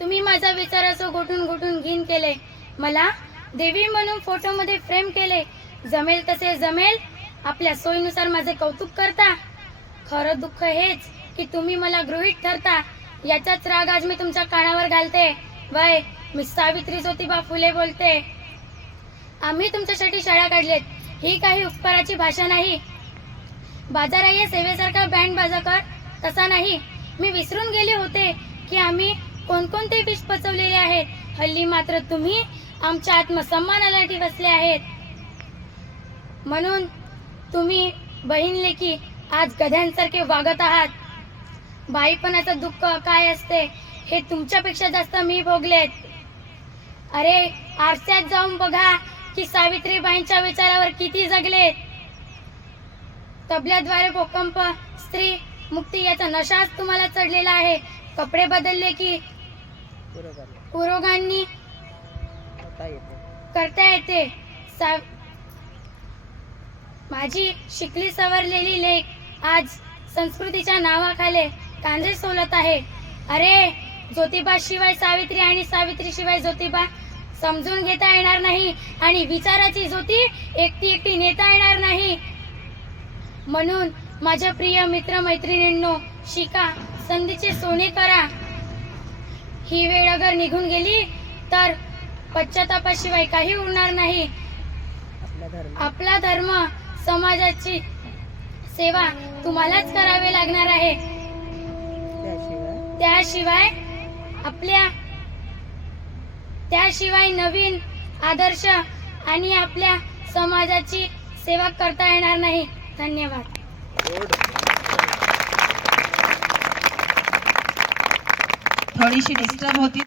तुम्ही माझा विचार असो घोटून घोटून घिन केले, मला देवी म्हणून फोटोमध्ये फ्रेम केले. जमेल तसे जमेल आपल्या सोयीनुसार माझे कौतुक करता. खरं दुःख हेच की तुम्ही मला गृहीत ठरता. याचाच राग आज मी तुमच्या कानावर घालते. वय, मी सावित्री ज्योतिबा फुले बोलते. आम्ही तुमच्यासाठी शाळा काढलेत, ही काही उपकाराची भाषा नाही. बाजाराया सेवेसारखा बँड बाजा कर तसा नाही. मी विसरून गेले होते की आम्ही कोणकोणते विष पचवलेले आहेत. हल्ली मात्र तुम्ही आमच्या आत्मसन्मानाला बसले आहेत. म्हणून तुम्ही बहीण लेकी आज गध्यांसारखे वागत आहात. बाईपणाचं दुःख काय असते हे तुमच्यापेक्षा जास्त मी भोगलेत. अरे, आरशात जाऊन बघा की सावित्रीबाईंच्या विचारावर किती जगलेत. तबल्याद्वारे भूकंप, स्त्री मुक्ती याचा नशाच तुम्हाला चढलेला आहे. कपडे बदलले की पुरोगांनी करता येते. माझी शिकली सवरलेली लेक आज संस्कृतीच्या नावाखाली कांदे सोलत आहे. अरे, ज्योतिबा शिवाय सावित्री आणि सावित्री शिवाय ज्योतिबा समजून घेता येणार नाही आणि विचाराची ज्योती एकटी एकटी नेता येणार नाही. म्हणून माझ्या प्रिय मित्र मैत्रिणींनो, शिका, संधीचे सोने करा. ही वेळ अगर निघून गेली तर पश्चातापाशिवाय काही उरणार नाही. आपला धर्म, समाजाची सेवा तुम्हालाच करावे लागणार आहे. त्याशिवाय नवीन आदर्श आणि आपल्या समाजाची सेवा करता येणार नाही. धन्यवाद. थोडीशी डिस्टर्ब होती.